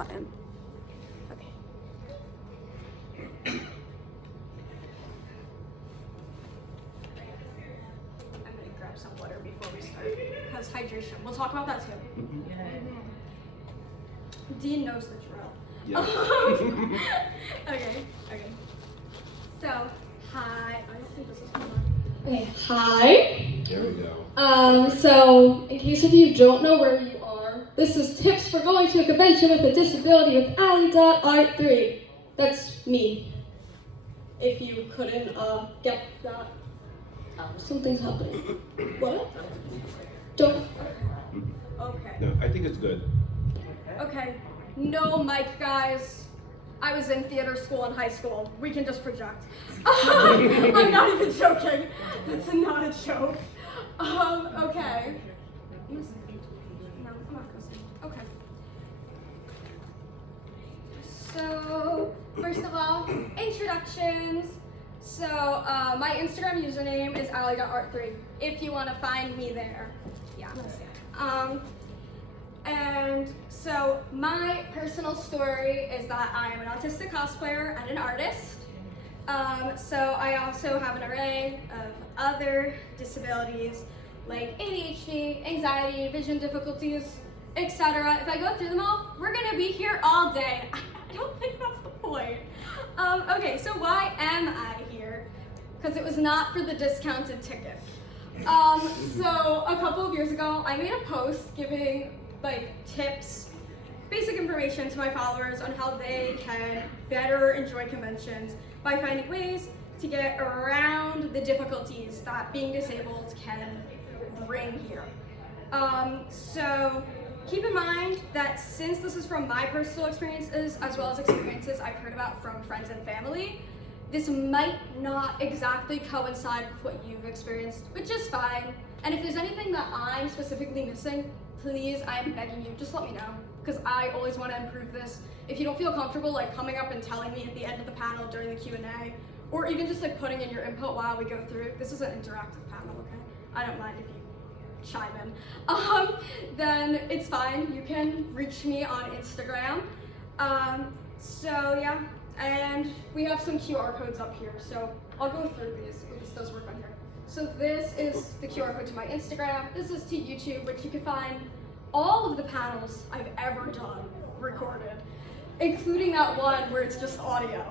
button. Okay. I'm gonna grab some water before we start, because hydration. We'll talk about that too. Dean knows the drill. Yeah. Okay. So, hi. I don't think this is going on. Okay, hi. There we go. So, in case if you don't know where you are, this is tips for going to a convention with a disability with Ali.art3. That's me. If you couldn't get that. Something's happening. What? Don't. Okay. No, I think it's good. Okay. No mic, guys. I was in theater school in high school. We can just project. I'm not even joking. That's not a joke. Okay. No, I'm not gonna sing. Okay. So, first of all, introductions. So, my Instagram username is ali.art3. If you want to find me there. Yeah. And so my personal story is that I am an autistic cosplayer and an artist. So I also have an array of other disabilities like ADHD, anxiety, vision difficulties, etc. If I go through them all, we're gonna be here all day. I don't think that's the point. Okay, so why am I here? Because it was not for the discounted ticket. So a couple of years ago, I made a post giving tips, basic information to my followers on how they can better enjoy conventions by finding ways to get around the difficulties that being disabled can bring here. So keep in mind that since this is from my personal experiences as well as experiences I've heard about from friends and family, this might not exactly coincide with what you've experienced, which is fine. And if there's anything that I'm specifically missing, please, I'm begging you, just let me know, because I always want to improve this. If you don't feel comfortable coming up and telling me at the end of the panel during the Q&A, or even just putting in your input while we go through, this is an interactive panel, okay? I don't mind if you chime in. Then it's fine, you can reach me on Instagram. So yeah, and we have some QR codes up here, so I'll go through these. This does work on here. So this is the QR code to my Instagram. This is to YouTube, which you can find all of the panels I've ever done recorded, including that one where it's just audio.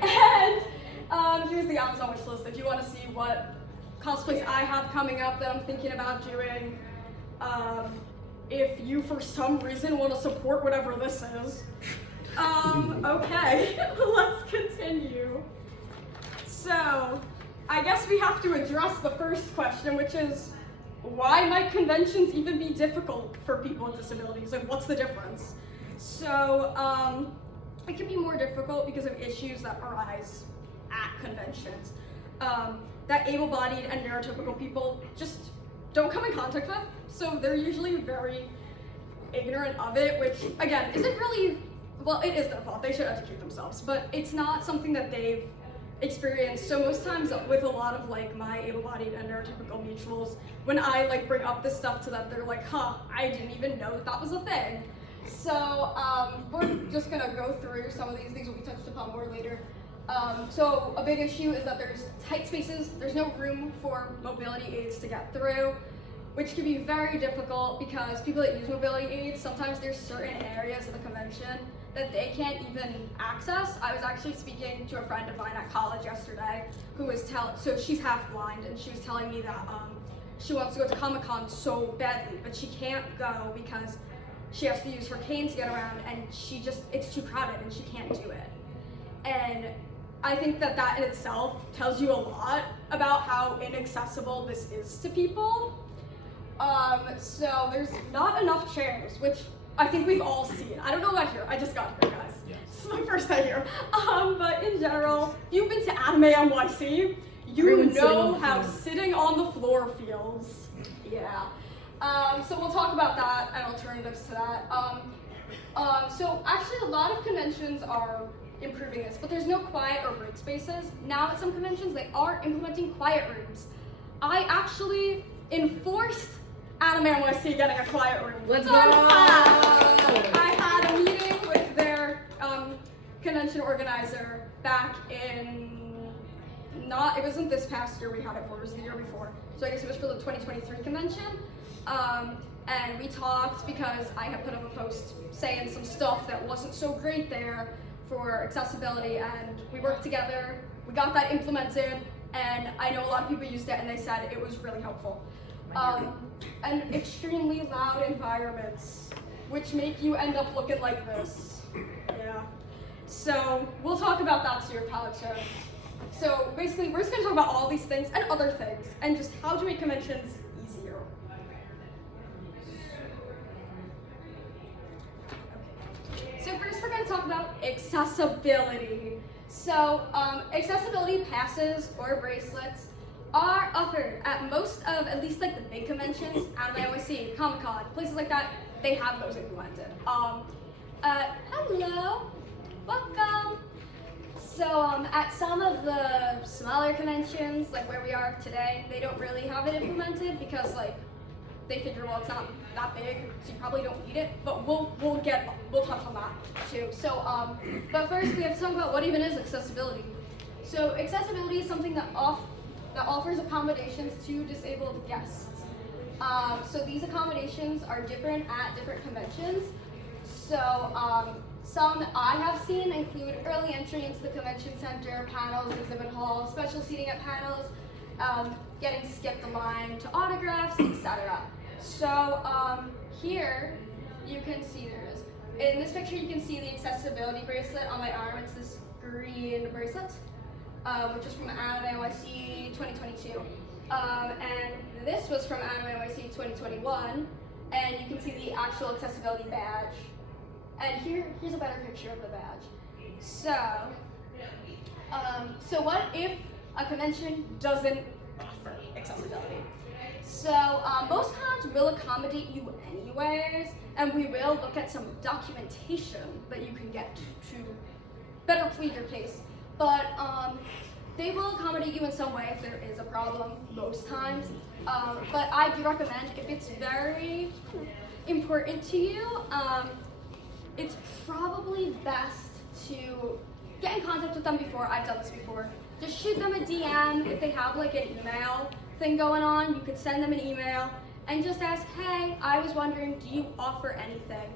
And here's the Amazon wish list if you want to see what cosplays I have coming up that I'm thinking about doing. If you, for some reason, want to support whatever this is. Okay, let's continue. So, I guess we have to address the first question, which is, why might conventions even be difficult for people with disabilities? What's the difference? So, it can be more difficult because of issues that arise at conventions that able-bodied and neurotypical people just don't come in contact with. So they're usually very ignorant of it, which, again, isn't really, well, it is their fault. They should educate themselves, but it's not something that they've experienced. So most times with a lot of my able-bodied and neurotypical mutuals, when I bring up this stuff to them, they're like, huh, I didn't even know that was a thing. So we're just gonna go through some of these will be touched upon more later. So a big issue is that there's tight spaces, there's no room for mobility aids to get through, which can be very difficult because people that use mobility aids, sometimes there's certain areas of the convention that they can't even access. I was actually speaking to a friend of mine at college yesterday who was so she's half blind, and she was telling me that she wants to go to Comic-Con so badly, but she can't go because she has to use her cane to get around, and it's too crowded and she can't do it. And I think that in itself tells you a lot about how inaccessible this is to people. So there's not enough chairs, which I think we've all seen. I don't know about here, I just got here, guys. Yeah. This is my first day here. But in general, if you've been to Anime NYC, you know how sitting on the floor feels. Yeah. So we'll talk about that and alternatives to that. So actually a lot of conventions are improving this, but there's no quiet or break spaces. Now at some conventions, they are implementing quiet rooms. I actually enforced Anime NYC getting a quiet room. Let's so go! I had organizer back in, it wasn't this past year we had it for, it was the year before. So I guess it was for the 2023 convention. And we talked because I had put up a post saying some stuff that wasn't so great there for accessibility, and we worked together, we got that implemented, and I know a lot of people used it and they said it was really helpful. And extremely loud environments, which make you end up looking like this. Yeah. So we'll talk about that to your palette show. So basically, we're just gonna talk about all these things and other things, and just how to make conventions easier. So first, we're gonna talk about accessibility. So accessibility passes or bracelets are offered at most of, at least like the big conventions, Anime NYC, Comic-Con, places like that. They have those implemented. Hello, welcome. So at some of the smaller conventions, like where we are today, they don't really have it implemented because like they figure, well, it's not that big, so you probably don't need it. But we'll touch on that too. So but first we have to talk about what even is accessibility. So accessibility is something that offers accommodations to disabled guests. So these accommodations are different at different conventions. So some that I have seen include early entry into the convention center, panels, exhibit hall, special seating at panels, getting to skip the line to autographs, etc. So here you can see in this picture you can see the accessibility bracelet on my arm. It's this green bracelet, which is from Anime NYC 2022. And this was from Anime NYC 2021, and you can see the actual accessibility badge. And here's a better picture of the badge. So, so what if a convention doesn't offer accessibility? So most cons will accommodate you anyways, and we will look at some documentation that you can get to better plead your case. But they will accommodate you in some way if there is a problem most times. But I do recommend, if it's very important to you, it's probably best to get in contact with them before. I've done this before. Just shoot them a DM. If they have like an email thing going on, you could send them an email and just ask, hey, I was wondering, do you offer anything?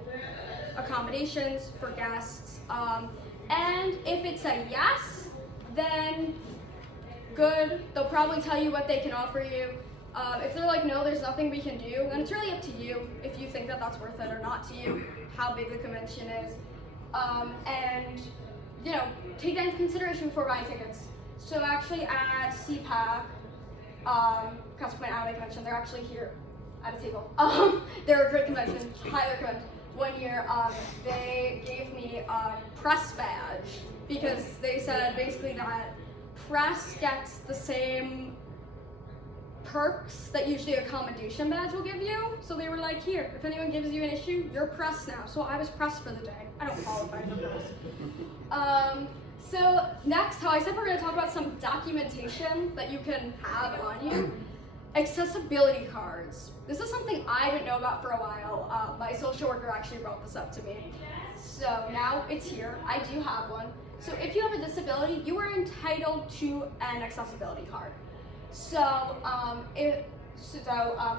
Accommodations for guests. And if it's a yes, then good. They'll probably tell you what they can offer you. If they're like, no, there's nothing we can do, then it's really up to you if you think that that's worth it or not to you, how big the convention is. And, you know, take that into consideration before buying tickets. So actually at CPAC, Cosplay Anime Convention, they're actually here at a table. They're a great convention, highly recommend. One year, they gave me a press badge because they said basically that press gets the same perks that usually a accommodation badge will give you. So they were like, here, if anyone gives you an issue, you're press now. So I was press for the day. I don't qualify for press. So next, how I said we're gonna talk about some documentation that you can have on you. Accessibility cards. This is something I didn't know about for a while. My social worker actually brought this up to me. So now it's here. I do have one. So if you have a disability, you are entitled to an accessibility card. So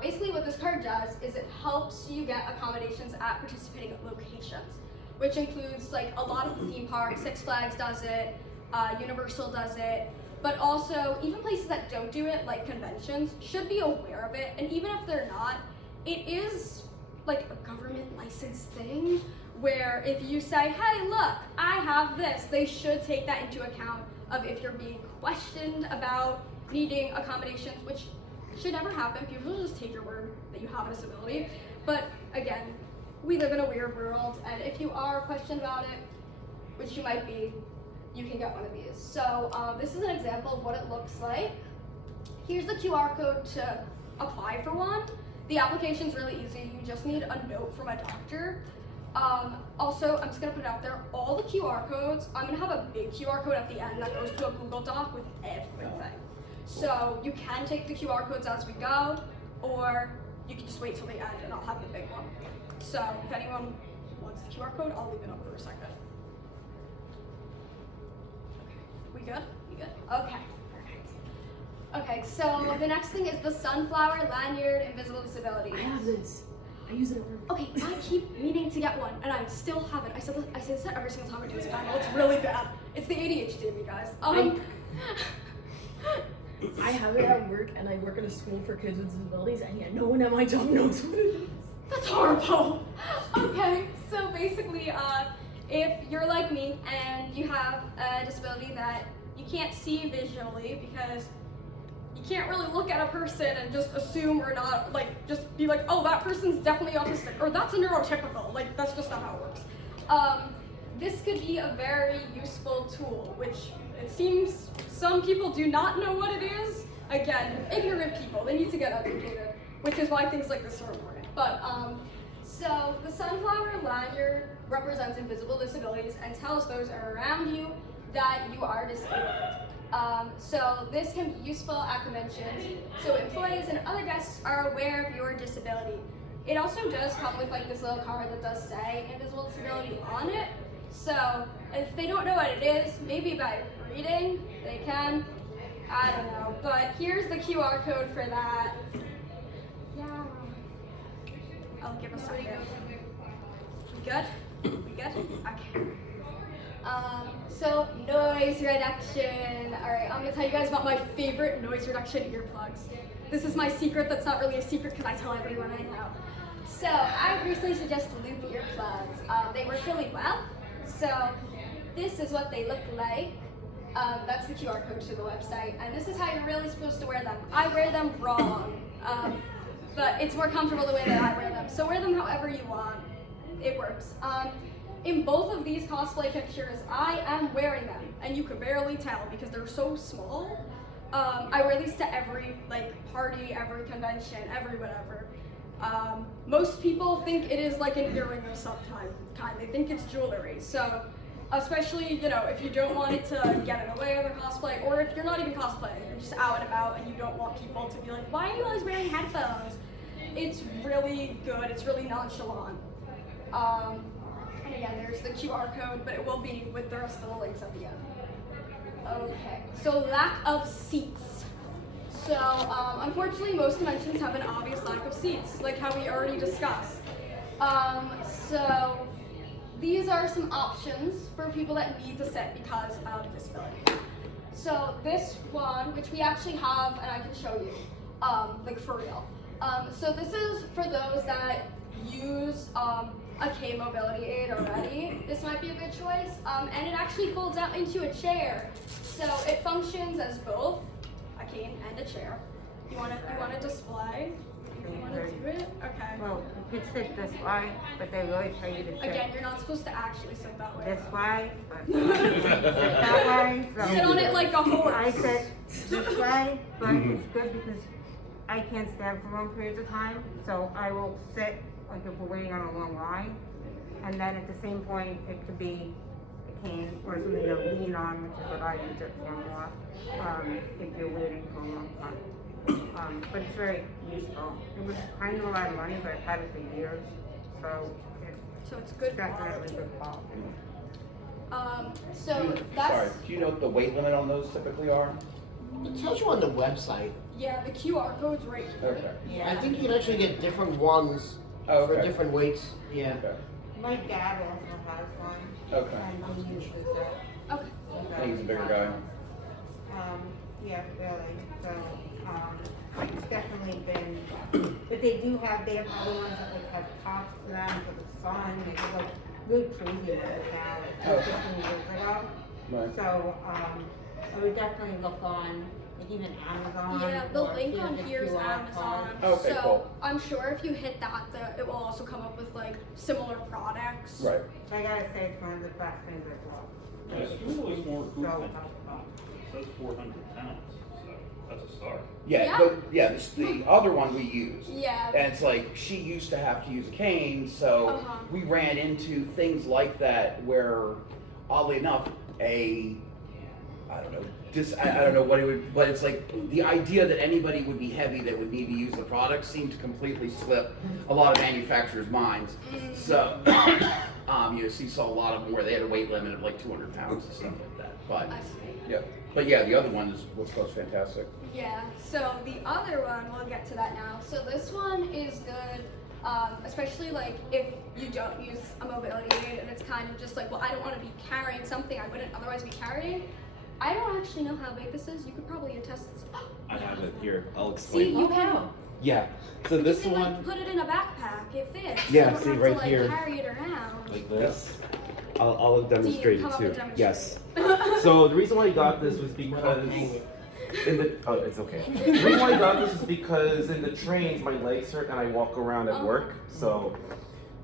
basically what this card does is it helps you get accommodations at participating locations, which includes like a lot of the theme parks. Six Flags does it, Universal does it, but also even places that don't do it, like conventions, should be aware of it. And even if they're not, it is like a government licensed thing where if you say, hey, look, I have this, they should take that into account of if you're being questioned about needing accommodations, which should never happen. People will just take your word that you have a disability. But again, we live in a weird world, and if you are questioned about it, which you might be, you can get one of these. So this is an example of what it looks like. Here's the QR code to apply for one. The application's really easy. You just need a note from a doctor. Also, I'm just gonna put it out there, all the QR codes, I'm gonna have a big QR code at the end that goes to a Google Doc with everything. So you can take the QR codes as we go, or you can just wait till the end and I'll have the big one. So if anyone wants the QR code, I'll leave it up for a second. good? You good? Okay, perfect. Okay, so the next thing is the sunflower lanyard invisible disability. I have this. I use it every Okay, I keep meaning to get one, and I still haven't. I say this every single time I do this panel. It's really bad. It's the ADHD in me, guys. I have it at work, and I work at a school for kids with disabilities, and yet no one at my job knows what it is. That's horrible. Okay, so basically, if you're like me and you have a disability that you can't see visually because you can't really look at a person and just assume or not, like, just be like, oh, that person's definitely autistic, or that's a neurotypical. Like, that's just not how it works. This could be a very useful tool, which it seems some people do not know what it is. Again, ignorant people, they need to get educated, which is why things like this are important. But, so the sunflower lanyard represents invisible disabilities and tells those around you that you are disabled. So this can be useful at conventions, so employees and other guests are aware of your disability. It also does come with like this little card that does say invisible disability on it. So if they don't know what it is, maybe by reading, they can. I don't know, but here's the QR code for that. Yeah. I'll give a second. We good? We good? Okay. So noise reduction. All right, I'm gonna tell you guys about my favorite noise reduction earplugs. This is my secret that's not really a secret because I tell everyone I know. So I personally suggest loop earplugs. They work really well. So this is what they look like. That's the QR code to the website, and this is how you're really supposed to wear them. I wear them wrong, but it's more comfortable the way that I wear them. So wear them however you want. It works. In both of these cosplay pictures, I am wearing them, and you can barely tell because they're so small. I wear these to every like party, every convention, every whatever. Most people think it is like an earring of some kind. They think it's jewelry. So, especially, you know, if you don't want it to get in the way of the cosplay, or if you're not even cosplaying, you're just out and about and you don't want people to be like, why are you always wearing headphones? It's really good. It's really nonchalant. And again, there's the QR code, but it will be with the rest of the links at the end. Okay, so lack of seats. So, unfortunately, most conventions have an obvious lack of seats, like how we already discussed. So, these are some options for people that need to sit because of disability. So, this one, which we actually have, and I can show you, like for real. So, this is for those that use a K mobility aid already. This might be a good choice, and it actually folds out into a chair. So, it functions as both a cane and a chair. You want to display? You want to do it? Okay. Well, you could sit this way, but they really tell you to sit Again, you're not supposed to actually sit that way. this way, but sit that way. So Sit on it like a horse. I sit this way, but it's good because I can't stand for long periods of time. So I will sit like if we're waiting on a long line, and then at the same point it could be a cane or something to lean on, which is what I use it for more. If you're waiting for a long time. But it's very useful. It was kind of a lot of money, but I've had it for years, so it's good definitely quality. good quality. So that's Sorry, do you know what the weight limit on those typically are? It tells you on the website. yeah, the QR code's right here. Okay. I think you can actually get different ones Oh, for okay. different weights. Yeah. Okay. My dad also has one. Okay. And he uses it. Okay. I think he's a bigger guy. Yeah, really. So, it's definitely been, but they have other ones that like have tops to them for the sun. They have like really crazy ones now, like 15 years ago. Right. So, I would definitely look on, like even Amazon. Yeah, the or link see on the here is QR Amazon. code. Okay, so cool. I'm sure if you hit that, it will also come up with like similar products. Right. I gotta say, it's one of the best things I've bought. Yeah, school is more So recruitment. helpful. It says 400 pounds, so that's a start. Yeah, Yeah. but yeah, the other one we use. Yeah. And it's like she used to have to use a cane, so Uh-huh. we ran into things like that where, oddly enough, a I don't know, I don't know what it would, but it's like the idea that anybody would be heavy that would need to use the product seemed to completely slip a lot of manufacturers' minds. So, so you saw a lot of them where they had a weight limit of like 200 pounds and stuff like that. But I see. yeah, but yeah, the other one is what's called fantastic. Yeah, so the other one, we'll get to that now. So this one is good, especially like if you don't use a mobility aid and it's kind of just like, well, I don't want to be carrying something I wouldn't otherwise be carrying. I don't actually know how big this is. You could probably attest this. I have it here. I'll See, explain. you can, Yeah. So you this can one, like put it in a backpack. It fits. Yeah, You don't see have right to, like, here. carry it around. like this. I'll demonstrate come it up too. and demonstrate? Yes. So the reason why I got this was because it's okay. The reason why I got this is because in the trains my legs hurt and I walk around at work. So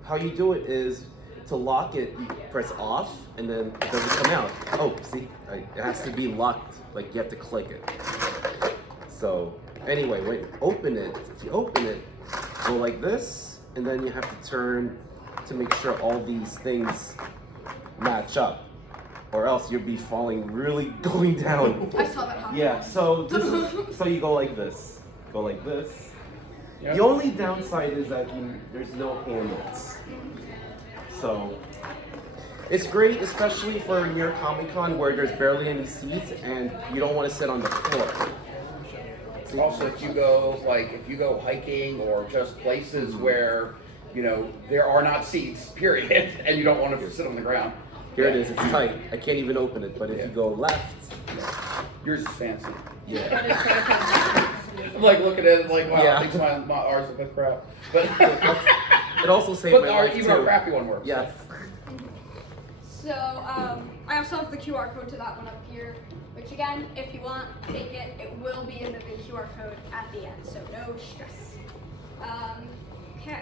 how you do it is to lock it, you press off and then it doesn't come out. Oh, see, it has to be locked. Like you have to click it. So anyway, when you open it, if you open it, go like this, and then you have to turn to make sure all these things match up, or else you'll be falling really going down. I saw that happen. Yeah, so this is, so you go like this, go like this. Yep. The only downside is that there's no handles. So it's great, especially for near Comic-Con where there's barely any seats and you don't want to sit on the floor. Also, if you go hiking or just places where, there are not seats, period, and you don't want to sit on the ground. Here it is, it's tight. I can't even open it, but if you go left, Yours is fancy. yeah. I'm like looking at it like, wow, Yeah. I think my ours is a bit crap. But It also saved but my our, life even our too. crappy one works. Yes. So I also have the QR code to that one up here, which again, if you want, take it. It will be in the big QR code at the end, so no stress. Okay.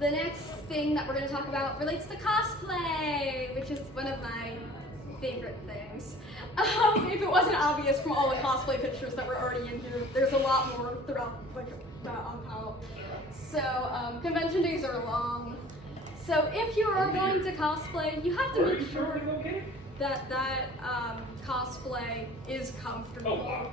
The next thing that we're going to talk about relates to cosplay, which is one of my favorite things. If it wasn't obvious from all the cosplay pictures that were already in here, there's a lot more throughout the panel. So convention days are long. So if you are going to cosplay, you have to make sure that cosplay is comfortable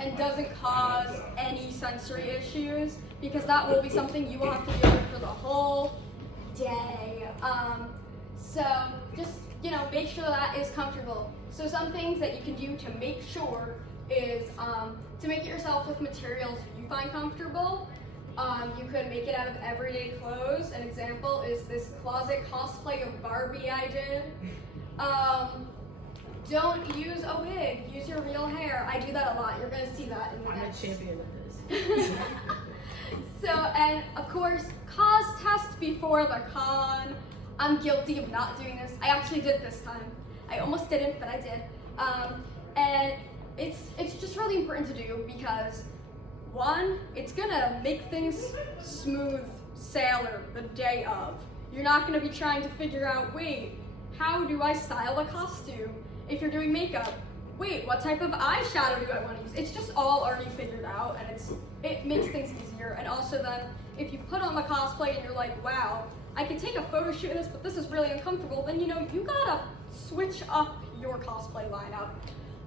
and doesn't cause any sensory issues, because that will be something you will have to deal with for the whole day. So just, make sure that is comfortable. So some things that you can do to make sure is to make it yourself with materials you find comfortable. You could make it out of everyday clothes. An example is this closet cosplay of Barbie I did. Don't use a wig, use your real hair. I do that a lot. You're gonna see that in the I'm a next. champion of this. So, and of course, cos test before the con. I'm guilty of not doing this. I actually did this time. I almost didn't, but I did. And it's just really important to do because, one, it's gonna make things smooth sailer the day of. You're not gonna be trying to figure out, wait, how do I style a costume? If you're doing makeup, wait, what type of eyeshadow do I want to use? It's just all already figured out, and it makes things easier. And also then, if you put on the cosplay and you're like, wow, I can take a photo shoot in this, but this is really uncomfortable, then you gotta switch up your cosplay lineup.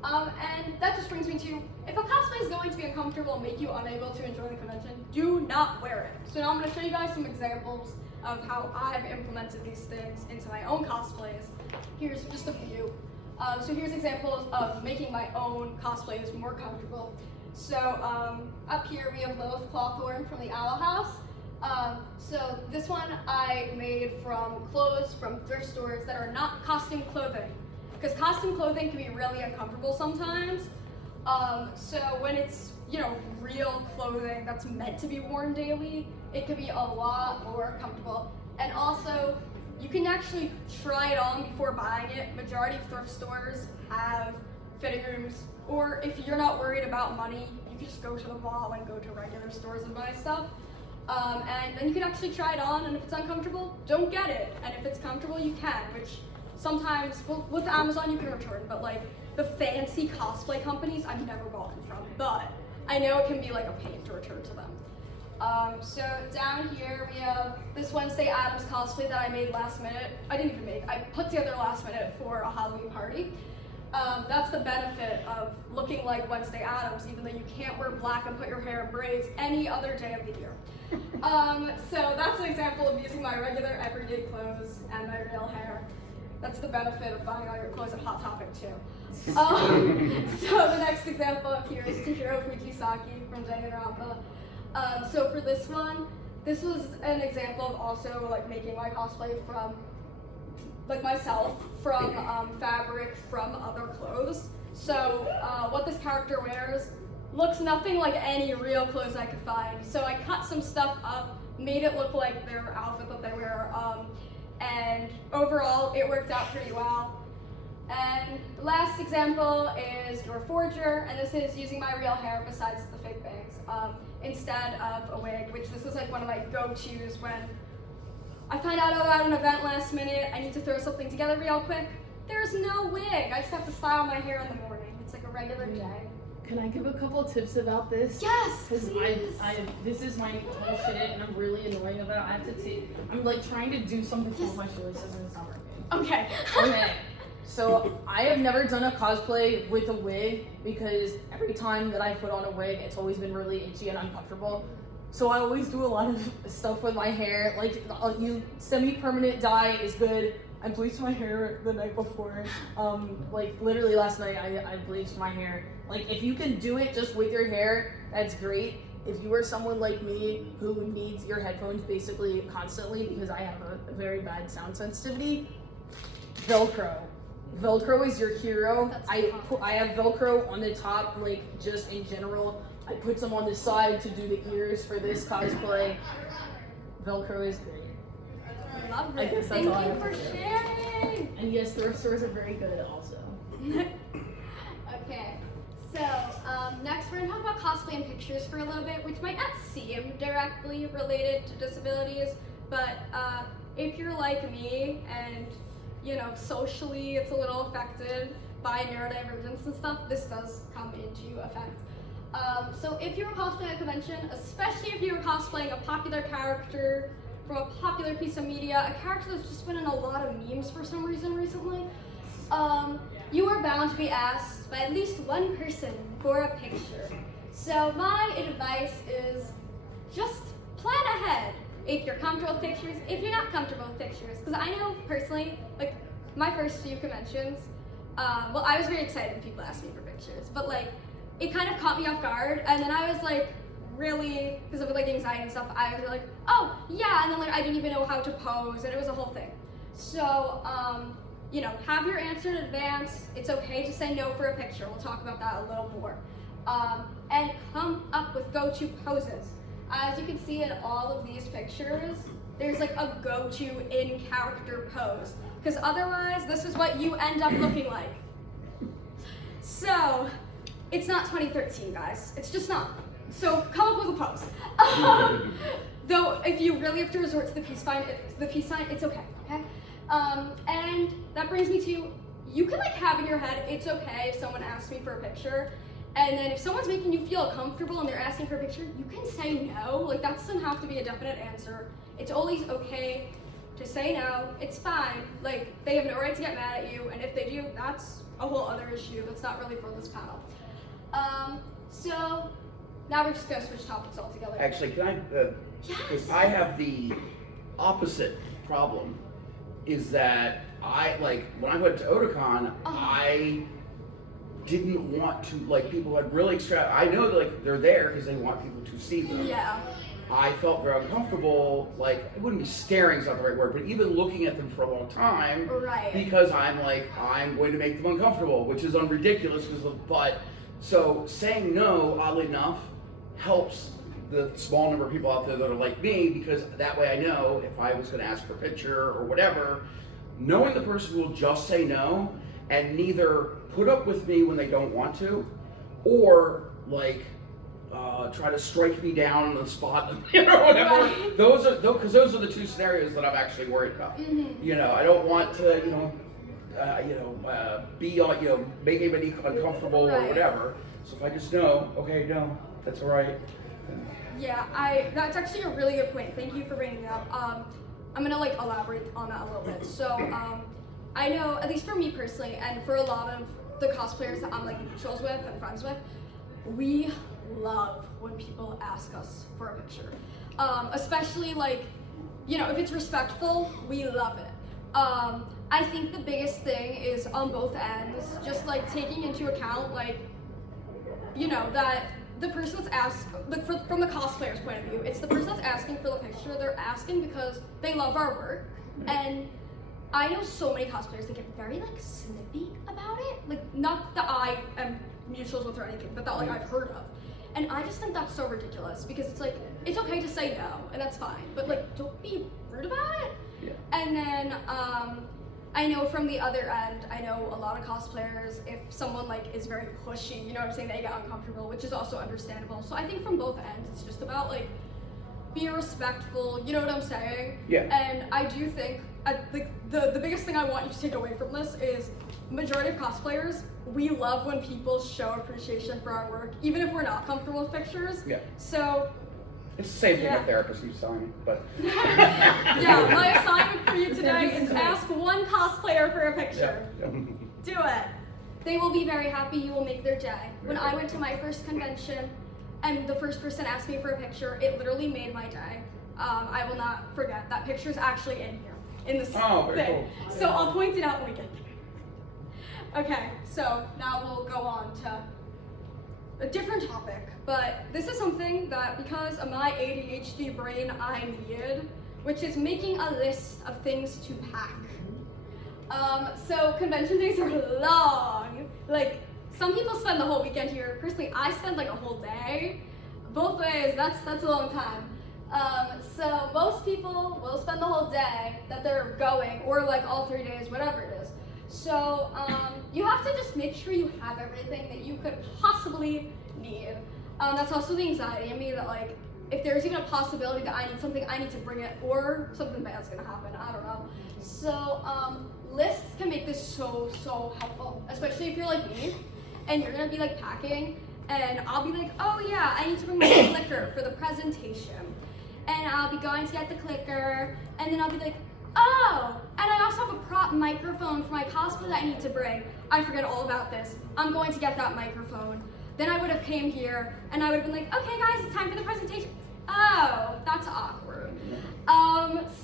And that just brings me to, if a cosplay is going to be uncomfortable and make you unable to enjoy the convention, do not wear it. So now I'm going to show you guys some examples of how I've implemented these things into my own cosplays. Here's just a few. So here's examples of making my own cosplays more comfortable. So up here we have Lilith Clawthorn from the Owl House. So this one I made from clothes from thrift stores that are not costume clothing. Because costume clothing can be really uncomfortable sometimes. So when it's, real clothing that's meant to be worn daily, it can be a lot more comfortable. And also, you can actually try it on before buying it. Majority of thrift stores have fitting rooms. Or if you're not worried about money, you can just go to the mall and go to regular stores and buy stuff. And then you can actually try it on, and if it's uncomfortable, don't get it. And if it's comfortable, you can, which sometimes, with Amazon you can return, but like the fancy cosplay companies I've never bought them from, but I know it can be like a pain to return to them. So down here we have this Wednesday Addams cosplay that I made last minute. I didn't even make, I put together last minute for a Halloween party. That's the benefit of looking like Wednesday Addams, even though you can't wear black and put your hair in braids any other day of the year. So that's an example of using my regular everyday clothes and my real hair. That's the benefit of buying all your clothes at Hot Topic too. So the next example up here is Toshiro Fujisaki from Danganronpa. So for this one, this was an example of also like making my cosplay from like myself from fabric from other clothes. So what this character wears looks nothing like any real clothes I could find. So I cut some stuff up, made it look like their outfit that they wear, and overall it worked out pretty well. And the last example is Your Forger, and this is using my real hair besides the fake bangs, instead of a wig, which this is like one of my go-tos when I find out about an event last minute, I need to throw something together real quick. There's no wig, I just have to style my hair in the morning. It's like a regular day. Can I give a couple tips about this? Yes, Because please. this is my total shit and I'm really annoying about it. I have to take, I'm like trying to do something with my shoelaces and it's not working. Okay. Okay. So I have never done a cosplay with a wig because every time that I put on a wig, it's always been really itchy and uncomfortable. So I always do a lot of stuff with my hair. Like you semi-permanent dye is good. I bleached my hair the night before. Like literally last night I bleached my hair. Like if you can do it just with your hair, that's great. If you are someone like me who needs your headphones basically constantly because I have a very bad sound sensitivity, Velcro. Velcro is your hero. I have Velcro on the top, like just in general. I put some on the side to do the ears for this cosplay. Velcro is great. Love I it. guess that's Thank all I you have for to say. sharing. And yes, thrift stores are very good also. Okay, so next we're gonna talk about cosplay and pictures for a little bit, which might not seem directly related to disabilities, but if you're like me and you know socially it's a little affected by neurodivergence and stuff, this does come into effect. So if you're cosplaying at a convention, especially if you were cosplaying a popular character from a popular piece of media, a character that's just been in a lot of memes for some reason recently, you are bound to be asked by at least one person for a picture. So my advice is just plan ahead if you're comfortable with pictures, if you're not comfortable with pictures. Because I know personally, like my first few conventions, well, I was very excited when people asked me for pictures, but like it kind of caught me off guard, and then I was like really, because of like anxiety and stuff, I was like, oh yeah, and then like I didn't even know how to pose, and it was a whole thing. So you know, have your answer in advance. It's okay to say no for a picture. We'll talk about that a little more. And come up with go-to poses. As you can see in all of these pictures, there's like a go-to in-character pose. Because otherwise, this is what you end up looking like. So, it's not 2013, guys. It's just not. So, come up with a pose. Though, if you really have to resort to the peace sign, it's okay, okay? And that brings me to, you can like have in your head, it's okay if someone asks me for a picture, and then if someone's making you feel comfortable and they're asking for a picture, you can say no. Like that doesn't have to be a definite answer. It's always okay to say no. It's fine. Like they have no right to get mad at you, and if they do, that's a whole other issue. That's not really for this panel. So now we're just gonna switch topics altogether. Actually, can I? Because I have the opposite problem. Is that I like when I went to Otakon, I didn't want to like people had really extra. I know that like they're there because they want people to see them. Yeah. I felt very uncomfortable. Like I wouldn't be staring is not the right word, but even looking at them for a long time. Right. Because I'm like I'm going to make them uncomfortable, which is ridiculous. But so saying no, oddly enough, helps the small number of people out there that are like me, because that way I know if I was going to ask for a picture or whatever, knowing the person will just say no and neither put up with me when they don't want to, or like try to strike me down on the spot, you know, whatever. Right. Those are the two scenarios that I'm actually worried about. Mm-hmm. You know, I don't want to, be make anybody uncomfortable or Right. whatever. So if I just know, okay, no, that's all right. Yeah, that's actually a really good point. Thank you for bringing it up. I'm gonna like elaborate on that a little bit. So, I know, at least for me personally, and for a lot of the cosplayers that I'm like mutuals with and friends with, we love when people ask us for a picture. Especially like, you know, if it's respectful, we love it. I think the biggest thing is on both ends, just like taking into account like, you know, that the person that's from the cosplayer's point of view, it's the person that's asking for the picture, they're asking because they love our work. And I know so many cosplayers that get very like snippy about it. Like, not that I am mutuals with or anything, but that like I've heard of. And I just think that's so ridiculous because it's like, it's okay to say no, and that's fine, but like, don't be rude about it. Yeah. And then, I know from the other end, I know a lot of cosplayers, if someone like is very pushy, you know what I'm saying, they get uncomfortable, which is also understandable. So I think from both ends, it's just about like, be respectful, you know what I'm saying? Yeah. And I do think, like, the biggest thing I want you to take away from this is, majority of cosplayers, we love when people show appreciation for our work, even if we're not comfortable with pictures. Yeah. So, It's the same thing Yeah. a therapist keeps telling me, but. yeah, my assignment for you today is ask one cosplayer for a picture. Yeah. Do it. They will be very happy. You will make their day. When I went to my first convention and the first person asked me for a picture, it literally made my day. I will not forget. That picture's actually in here, in this Oh, very thing. cool. So I'll point it out when we get there. Okay, so now we'll go on to a different topic, but this is something that because of my ADHD brain I needed, which is making a list of things to pack. So convention days are long. Like, some people spend the whole weekend here. Personally, I spend like a whole day. Both ways, that's a long time. So most people will spend the whole day that they're going, or like all 3 days, whatever it is. So you have to just make sure you have everything that you could possibly need. That's also the anxiety in me that like, if there's even a possibility that I need something, I need to bring it, or something bad's gonna happen, I don't know. So lists can make this so helpful, especially if you're like me, and you're gonna be like packing, and I'll be like, oh yeah, I need to bring my clicker for the presentation. And I'll be going to get the clicker, and then I'll be like, oh, and I also have a prop microphone for my cosplay that I need to bring. I forget all about this. I'm going to get that microphone. Then I would have came here, and I would have been like, okay guys, it's time for the presentation. Oh, that's awkward.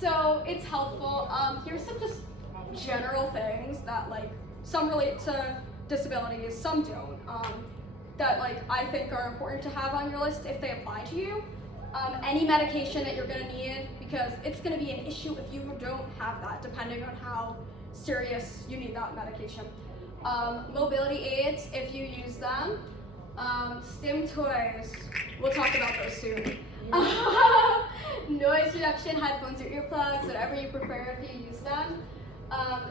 So it's helpful. Here's some just general things that like, some relate to disabilities, some don't. That like, I think are important to have on your list if they apply to you. Any medication that you're gonna need, because it's gonna be an issue if you don't have that, depending on how serious you need that medication. Mobility aids, if you use them. Stim toys, we'll talk about those soon. Noise reduction, headphones or earplugs, whatever you prefer if you use them.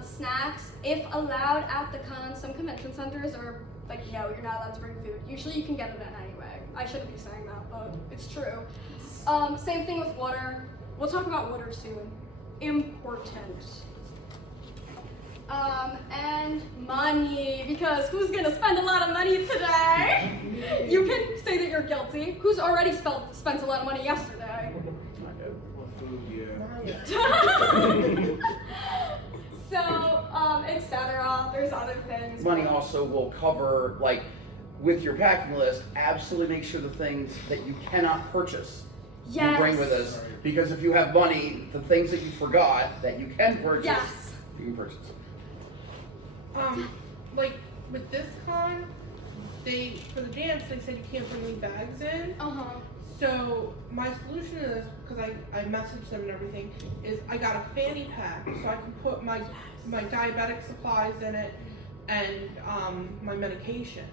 Snacks, if allowed at the con. Some convention centers are like, no, you're not allowed to bring food. Usually you can get it in anyway. I shouldn't be saying that, but it's true. Same thing with water. We'll talk about water soon. Important. And money, because who's gonna spend a lot of money today? You can say that you're guilty. Who's already spent a lot of money yesterday? So, etc. There's other things. Money also will cover, like, with your packing list, absolutely make sure the things that you cannot purchase you bring with us. Because if you have money, the things that you forgot that you can purchase, you can purchase. Like with this con, for the dance, they said you can't bring any bags in. So my solution to this, because I messaged them and everything, is I got a fanny pack so I can put my diabetic supplies in it and my medication.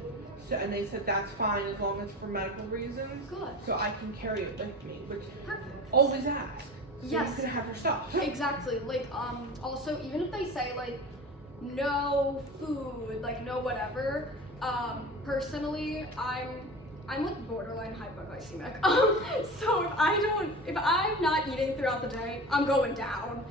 So, and they said that's fine as long as for medical reasons. Good. So I can carry it with me, which Perfect. always ask. So Yes. you can have your stuff. Exactly. Like, also, even if they say, like, no food, like, no whatever, personally, I'm like borderline hypoglycemic. So if I'm not eating throughout the day, I'm going down.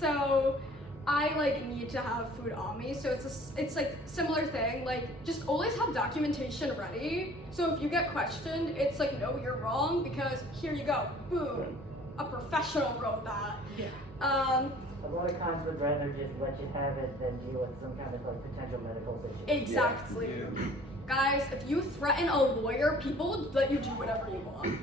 So I like need to have food on me, so it's like similar thing. Like just always have documentation ready. So if you get questioned, it's like no, you're wrong because here you go, boom, a professional wrote that. Yeah. A lot of cons would rather just let you have it than deal with some kind of like potential medical issue. Exactly. Guys, if you threaten a lawyer, people will let you do whatever you want.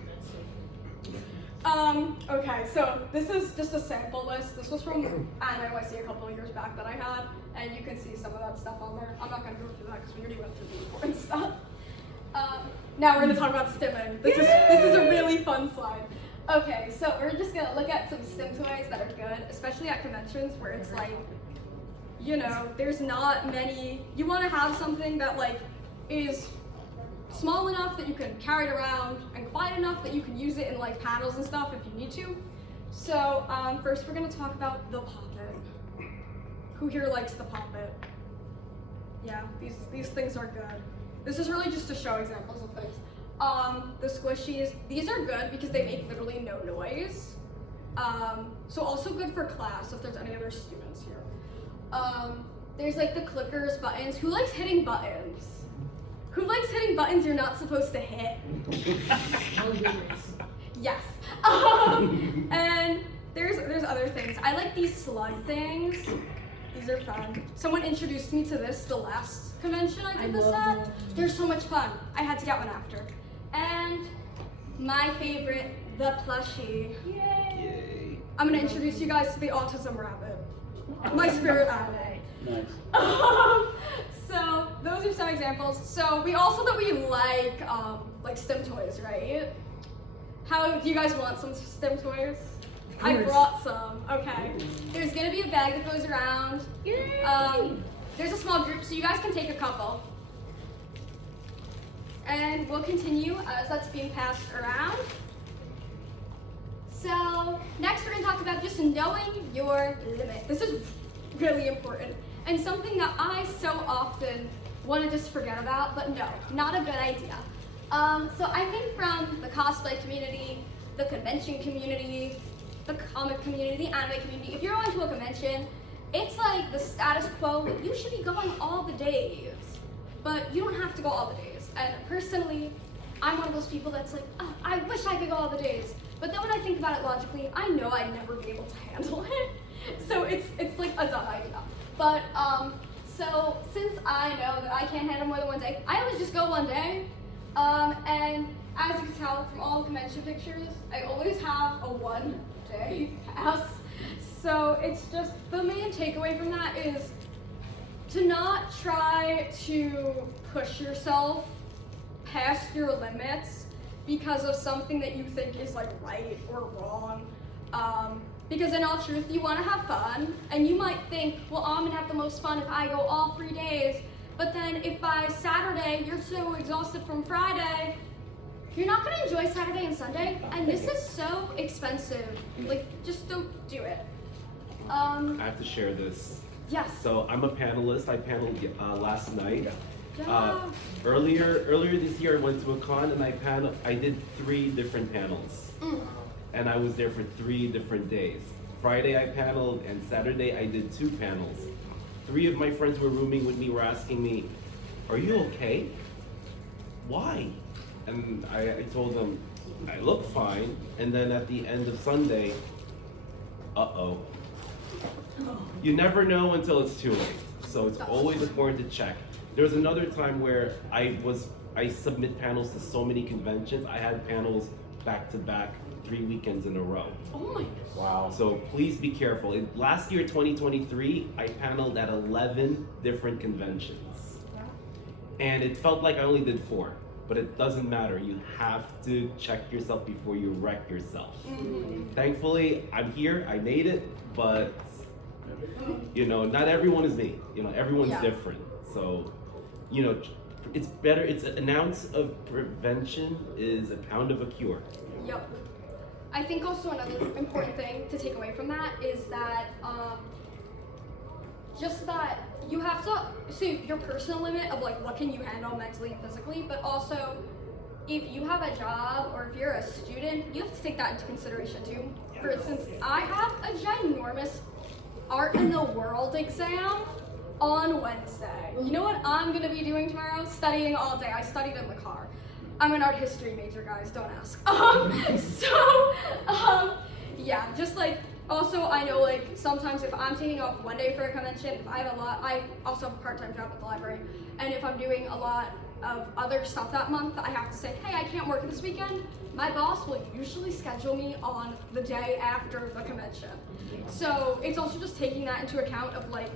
Okay, so this is just a sample list. This was from Anime NYC a couple of years back that I had, and you can see some of that stuff on there. I'm not gonna go through that because we already went through the important stuff. Now we're gonna talk about stimming. This is a really fun slide. Okay, so we're just gonna look at some stim toys that are good, especially at conventions where it's like, you know, there's not many. You want to have something that like is small enough that you can carry it around and quiet enough that you can use it in like panels and stuff if you need to. So first we're gonna talk about the Pop-It. Who here likes the Pop-It? Yeah, these things are good. This is really just to show examples of things. The squishies, these are good because they make literally no noise. So also good for class if there's any other students here. There's like the clickers, buttons. Who likes hitting buttons? Who likes hitting buttons you're not supposed to hit? Yes. And there's other things. I like these slug things. These are fun. Someone introduced me to this the last convention I did this at. They're so much fun. I had to get one after. And my favorite, the plushie. Yay. I'm gonna introduce you guys to the autism rabbit. My spirit animal. Nice. So those are some examples. So we also that we like STEM toys, right? How do you guys want some STEM toys? I brought some. Okay. There's gonna be a bag that goes around. There's a small group, so you guys can take a couple. And we'll continue as that's being passed around. So next we're gonna talk about just knowing your limit. This is really important and something that I so often want to just forget about, but no, not a good idea. So I think from the cosplay community, the convention community, the comic community, the anime community, if you're going to a convention, it's like the status quo, you should be going all the days, but you don't have to go all the days. And personally, I'm one of those people that's like, oh, I wish I could go all the days. But then when I think about it logically, I know I'd never be able to handle it. So it's like a dumb idea. But so since I know that I can't handle more than one day, I always just go one day. And as you can tell from all the convention pictures, I always have a 1 day pass. So it's just, the main takeaway from that is to not try to push yourself past your limits because of something that you think is like right or wrong. Because in all truth, you want to have fun, and you might think, well, I'm gonna have the most fun if I go all 3 days. But then if by Saturday you're so exhausted from Friday, you're not gonna enjoy Saturday and Sunday, and this is so expensive. Like, just don't do it. I have to share this. Yes. So I'm a panelist. I paneled last night. Yeah. Earlier this year, I went to a con and I did 3 different panels. And I was there for 3 different days. Friday I paneled, and Saturday I did 2 panels. 3 of my friends who were rooming with me were asking me, "Are you okay? Why?" And I told them, "I look fine." And then at the end of Sunday, uh-oh. You never know until it's too late. So it's always important to check. There was another time where I submit panels to so many conventions. I had panels back to back 3 weekends in a row. Oh my goodness. Wow. So please be careful. Last year, 2023, I paneled at 11 different conventions. And it felt like I only did 4, but it doesn't matter. You have to check yourself before you wreck yourself. Thankfully, I'm here, I made it, but not everyone is me. Everyone's different. So, it's better, an ounce of prevention is a pound of a cure. Yep. I think also another important thing to take away from that is that just that you have to see your personal limit of like what can you handle mentally and physically, but also if you have a job or if you're a student, you have to take that into consideration too. For instance, I have a ginormous Art in the World exam on Wednesday. You know what I'm gonna be doing tomorrow? Studying all day. I studied in the car. I'm an art history major, guys, don't ask. Yeah, just like, also I know like sometimes if I'm taking off one day for a convention, if I have a lot, I also have a part-time job at the library, and if I'm doing a lot of other stuff that month, I have to say, hey, I can't work this weekend. My boss will usually schedule me on the day after the convention. So it's also just taking that into account of like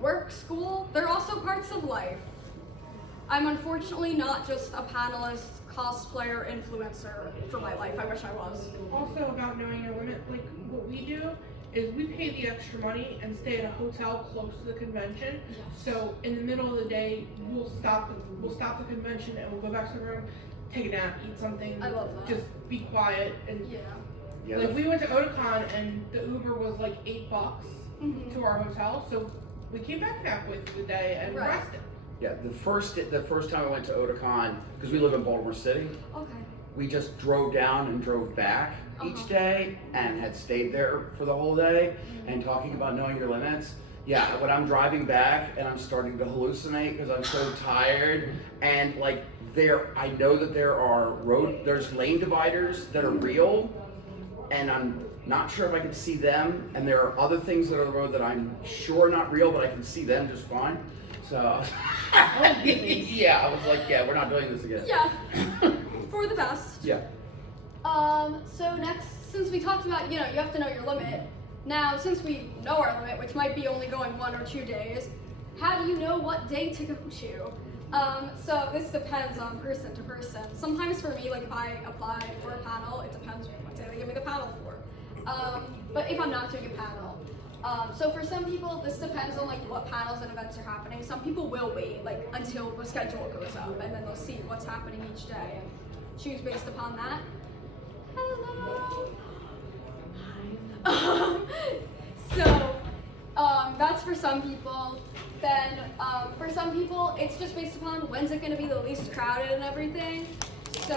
work, school, they're also parts of life. I'm unfortunately not just a panelist, cosplayer, influencer for my life. I wish I was. Also about knowing your limit, like what we do is we pay the extra money and stay at a hotel close to the convention. Yes. So in the middle of the day, we'll stop the convention and we'll go back to the room, take a nap, eat something. I love that. Just be quiet and Yeah, like we went to Otakon and the Uber was like $8 Mhm. to our hotel, so we came back halfway through the day and Right. rested. yeah. The first time I went to Otakon, because we live in Baltimore City, Okay. we just drove down and drove back each day and had stayed there for the whole day. And talking about knowing your limits, yeah, when I'm driving back and I'm starting to hallucinate because I'm so tired, and like I know that there's lane dividers that are real, and I'm not sure if I can see them, and there are other things that are on the road that I'm sure are not real, but I can see them just fine. So, yeah, I was like, yeah, we're not doing this again. Yeah. For the best. Yeah. So next, since we talked about, you have to know your limit. Now, since we know our limit, which might be only going 1 or 2 days, how do you know what day to go to? So this depends on person to person. Sometimes for me, like if I apply for a panel, it depends what day they give me the panel for. But if I'm not doing a panel, so for some people, this depends on like what panels and events are happening. Some people will wait like until the schedule goes up, and then they'll see what's happening each day and choose based upon that. Hello. That's for some people. Then for some people, it's just based upon when's it going to be the least crowded and everything. So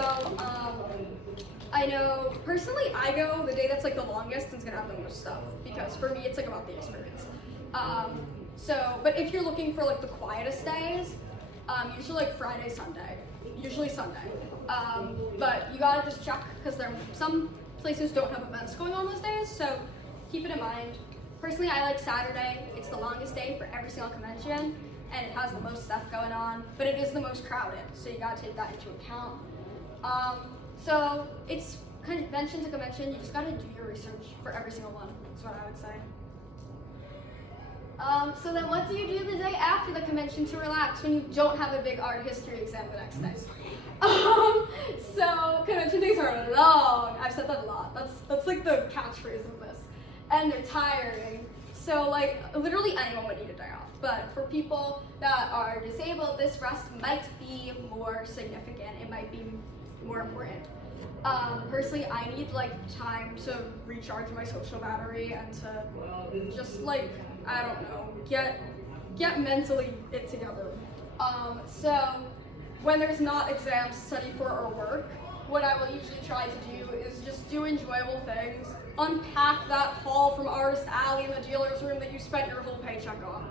I know personally, I go the day that's like the longest and it's going to have the most stuff, because for me, it's like about the experience. But if you're looking for like the quietest days, usually like Friday, Sunday, usually Sunday. But you gotta just check, because some places don't have events going on those days, so keep it in mind. Personally, I like Saturday. It's the longest day for every single convention, and it has the most stuff going on, but it is the most crowded, so you gotta take that into account. So it's convention to convention, you just gotta do your research for every single one, that's what I would say. So then what do you do the day after the convention to relax when you don't have a big art history exam the next day? So convention days are long. I've said that a lot. That's like the catchphrase of this. And they're tiring. So like literally anyone would need a day off. But for people that are disabled, this rest might be more significant. It might be more important. Personally, I need like time to recharge my social battery and to just like, I don't know, get mentally it together. So when there's not exams to study for or work, what I will usually try to do is just do enjoyable things. Unpack that haul from Artist Alley in the dealer's room that you spent your whole paycheck on.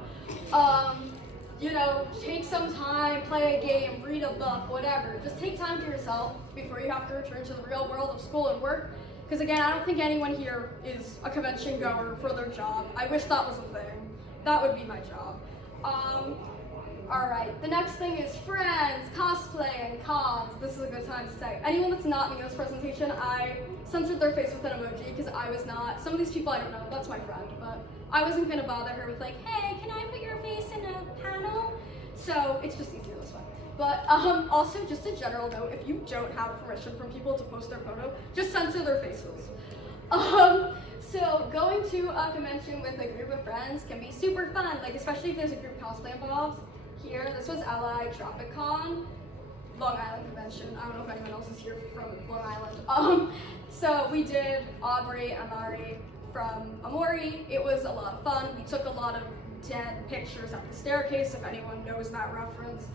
Take some time, play a game, read a book, whatever. Just take time to yourself before you have to return to the real world of school and work. Because again, I don't think anyone here is a convention goer for their job. I wish that was a thing. That would be my job. Alright, the next thing is friends, cosplay, and cons. This is a good time to say. Anyone that's not me in this presentation, I censored their face with an emoji because I was not, some of these people I don't know, that's my friend, but I wasn't going to bother her with like, hey, can I put your face in a panel? So it's just easier this way. But also, just a general note, if you don't have permission from people to post their photo, just censor their faces. So going to a convention with a group of friends can be super fun, like especially if there's a group cosplay involved. Here, this was LI DerpyCon, Long Island convention. I don't know if anyone else is here from Long Island. So we did Aubrey and Amari from Amori. It was a lot of fun. We took a lot of dead pictures at the staircase, if anyone knows that reference.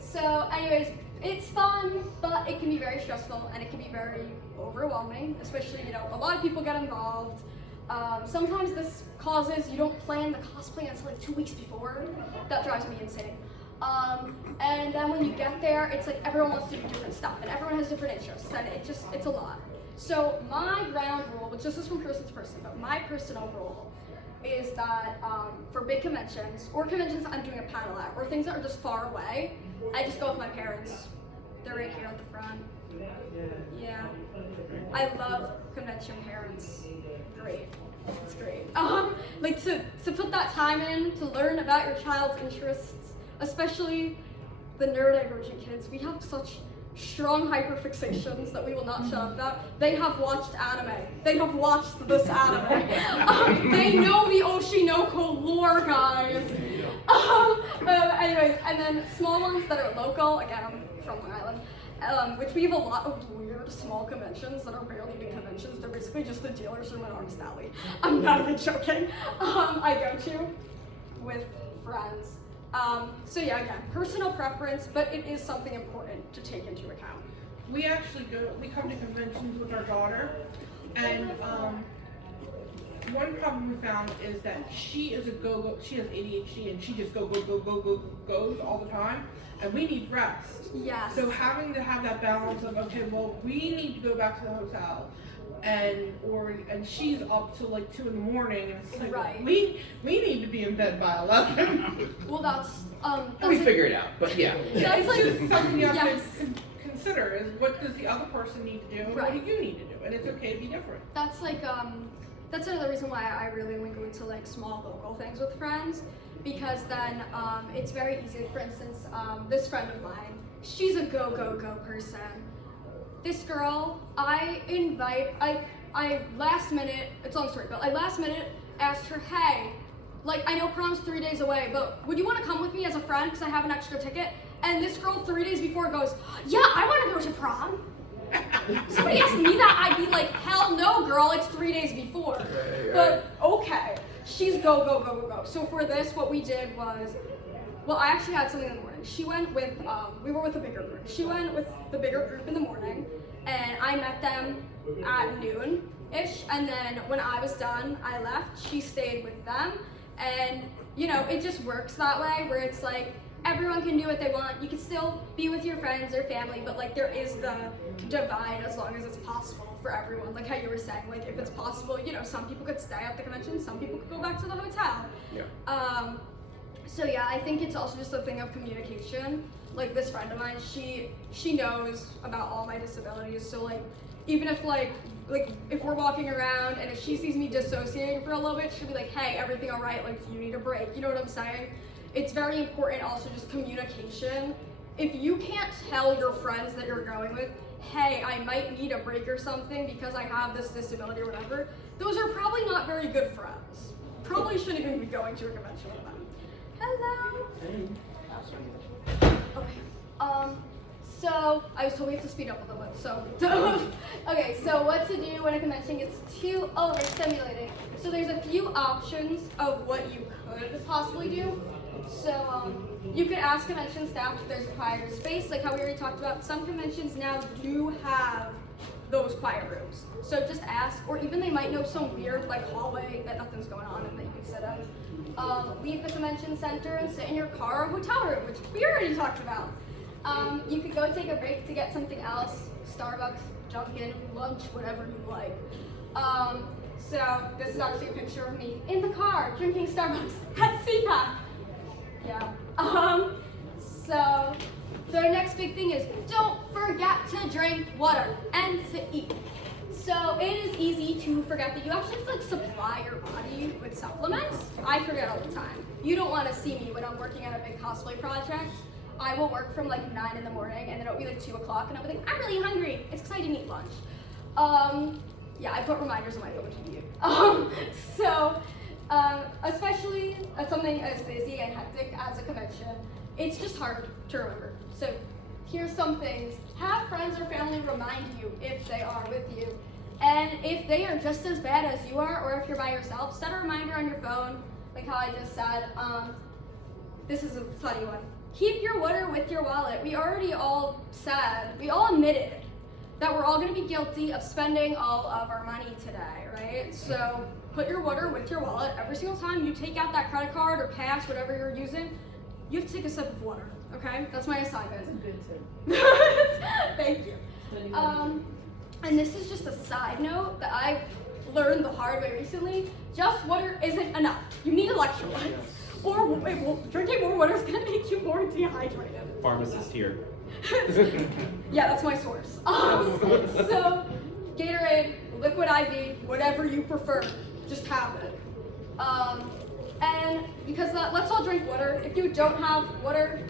So anyways, it's fun, but it can be very stressful and it can be very overwhelming, especially, a lot of people get involved. Sometimes this causes you don't plan the cosplay until like 2 weeks before. That drives me insane. And then when you get there, it's like everyone wants to do different stuff and everyone has different interests and it's a lot. So my ground rule, which this is from person to person, but my personal rule is that for big conventions or conventions I'm doing a panel at or things that are just far away, I just go with my parents. They're right here at the front. Yeah. I love convention parents. Great. It's great. Like to put that time in to learn about your child's interests, especially the neurodivergent kids. We have such strong hyperfixations that we will not shut up about. They have watched anime. They have watched this anime. They know the Oshinoko lore, guys. Anyways, and then small ones that are local. Again, I'm from Long Island, which we have a lot of weird small conventions that are barely big conventions. They're basically just the dealer's room at Artist Alley. I'm not even joking. I go to with friends. So yeah, again, personal preference, but it is something important to take into account. We come to conventions with our daughter, and one problem we found is that she is she has ADHD and she just goes all the time, and we need rest. Yes. So having to have that balance of, okay, well, we need to go back to the hotel, and she's up till like 2 in the morning, and it's like, right. we need to be in bed by 11. Well, that's We figure it out, but yeah. That's like like something you have yes. to consider is what does the other person need to do, and Right. what do you need to do, and it's okay to be different. That's like that's another reason why I really only go to like small local things with friends, because then it's very easy. For instance, this friend of mine, she's a go person. This girl, I last minute, it's a long story, but I last minute asked her, hey, like I know prom's 3 days away, but would you want to come with me as a friend because I have an extra ticket? And this girl 3 days before goes, yeah, I want to go to prom. Somebody asked me that, I'd be like, hell no, girl, it's 3 days before. But okay, she's go. So for this, what we did was, well, I actually had something in the morning. She went with, we were with a bigger group. She went with the bigger group in the morning, and I met them at noon-ish, and then when I was done, I left. She stayed with them, and, you know, it just works that way, where it's like, everyone can do what they want. You can still be with your friends or family, but like there is the divide as long as it's possible for everyone. Like how you were saying, like if it's possible, you know, some people could stay at the convention, some people could go back to the hotel. Yeah. So yeah, I think it's also just a thing of communication. Like this friend of mine, she knows about all my disabilities. So like, even if like if we're walking around and if she sees me dissociating for a little bit, she'll be like, hey, everything all right? Like you need a break. You know what I'm saying? It's very important also just communication. If you can't tell your friends that you're going with, hey, I might need a break or something because I have this disability or whatever, those are probably not very good friends. Probably shouldn't even be going to a convention with them. Hello. Okay. So I was told we have to speed up a little bit. So okay. So what to do when a convention gets too overstimulating? So there's a few options of what you could possibly do. So you could ask convention staff if there's a quieter space, like how we already talked about. Some conventions now do have those quiet rooms. So just ask, or even they might know some weird like hallway that nothing's going on and that you can sit in. Leave the convention center and sit in your car or hotel room, which we already talked about. You could go take a break to get something else, Starbucks, Dunkin', lunch, whatever you like. So this is actually a picture of me in the car drinking Starbucks at CPAC. Yeah. So the next big thing is don't forget to drink water and to eat. So it is easy to forget that you actually have to like supply your body with supplements. I forget all the time. You don't want to see me when I'm working on a big cosplay project. I will work from like 9 in the morning and then it'll be like 2 o'clock and I'll be like, I'm really hungry. It's because I didn't eat lunch. Yeah, I put reminders on my phone to mute. Especially at something as busy and hectic as a convention, it's just hard to remember. So here's some things. Have friends or family remind you if they are with you. And if they are just as bad as you are, or if you're by yourself, set a reminder on your phone, like how I just said. This is a funny one. Keep your water with your wallet. We already all said, we all admitted that we're all gonna be guilty of spending all of our money today, right? So put your water with your wallet. Every single time you take out that credit card or cash, whatever you're using, you have to take a sip of water, okay? That's my assignment. Good tip. Thank you. And this is just a side note that I've learned the hard way recently. Just water isn't enough. You need electrolytes. Or drinking more water is gonna make you more dehydrated. Pharmacist here. Yeah, that's my source. So, Gatorade, liquid IV, whatever you prefer, just have it. And because let's all drink water. If you don't have water,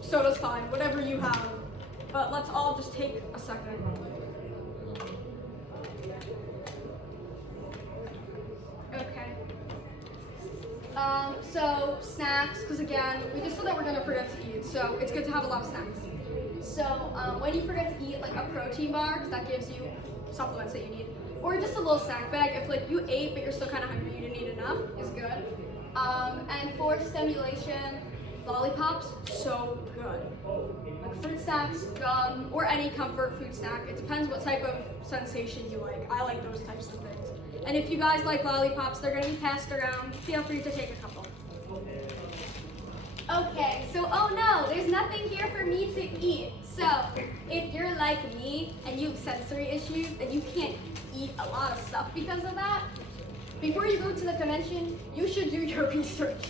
soda's fine, whatever you have. But let's all just take a second. Okay. So snacks, because again, we just said that we're gonna forget to eat, so it's good to have a lot of snacks. So when you forget to eat like a protein bar, because that gives you supplements that you need, or just a little snack bag, if like you ate but you're still kind of hungry, you didn't eat enough, is good. And for stimulation, lollipops, so good. Like fruit snacks, gum, or any comfort food snack. It depends what type of sensation you like. I like those types of things. And if you guys like lollipops, they're gonna be passed around. Feel free to take a couple. Okay, so oh no, there's nothing here for me to eat. So if you're like me and you have sensory issues and you can't eat a lot of stuff because of that, before you go to the convention, you should do your research.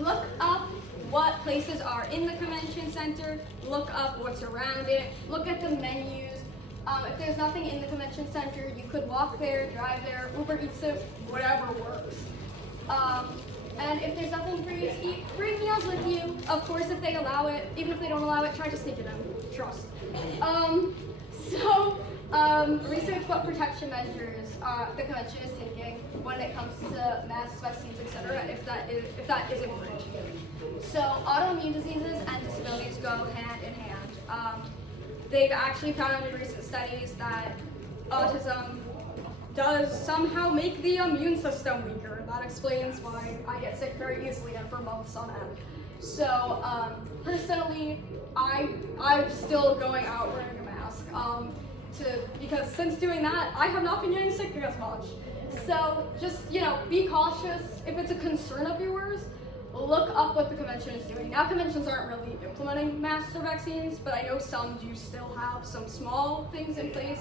Look up what places are in the convention center, look up what's around it, look at the menus. If there's nothing in the convention center, you could walk there, drive there, Uber Eats it, whatever works. And if there's nothing for you to eat, bring meals with you. Of course, if they allow it, even if they don't allow it, try to sneak it in, trust. Research what protection measures the convention is taking when it comes to masks, vaccines, etc. If that is important to you. So autoimmune diseases and disabilities go hand in hand. They've actually found in recent studies that autism does somehow make the immune system weaker. That explains why I get sick very easily and for months on end. So personally, I'm still going out wearing a mask because since doing that, I have not been getting sick as much. So just, be cautious. If it's a concern of yours, look up what the convention is doing. Now conventions aren't really implementing masks or vaccines, but I know some do still have some small things in place.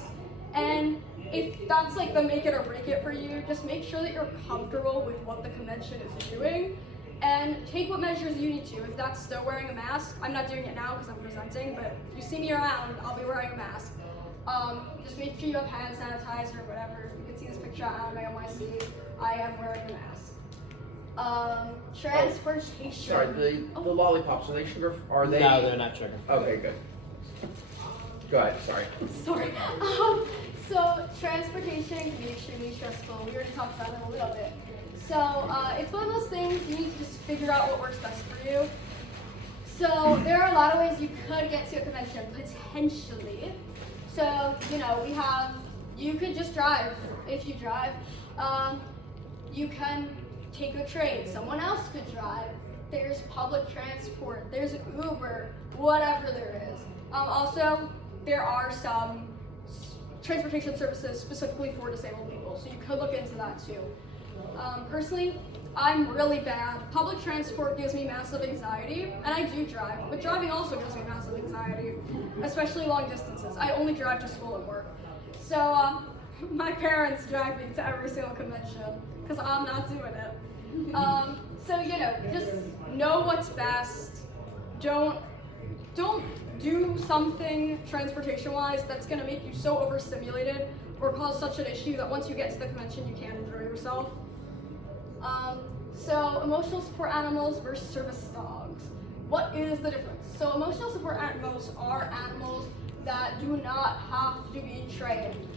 And if that's like the make it or break it for you, just make sure that you're comfortable with what the convention is doing and take what measures you need to. If that's still wearing a mask, I'm not doing it now because I'm presenting, but if you see me around, I'll be wearing a mask. Just make sure you have hand sanitizer or whatever. You can see this picture on my NYC. I am wearing a mask. Transportation. Sorry, the lollipops, are they sugar? Are they? No, they're not sugar. Okay, good. Go ahead, sorry. Sorry. So transportation can be extremely stressful. We already talked about it a little bit. So it's one of those things you need to just figure out what works best for you. So there are a lot of ways you could get to a convention, potentially. So, you could just drive. If you drive, you can take a train. Someone else could drive. There's public transport. There's Uber, whatever there is. Also, there are some transportation services specifically for disabled people, so you could look into that too. Personally, I'm really bad. Public transport gives me massive anxiety, and I do drive, but driving also gives me massive anxiety, especially long distances. I only drive to school and work. So my parents drive me to every single convention, because I'm not doing it. Just know what's best. Don't do something transportation-wise that's going to make you so overstimulated or cause such an issue that once you get to the convention, you can't enjoy yourself. So emotional support animals versus service dogs. What is the difference? So emotional support animals are animals that do not have to be trained.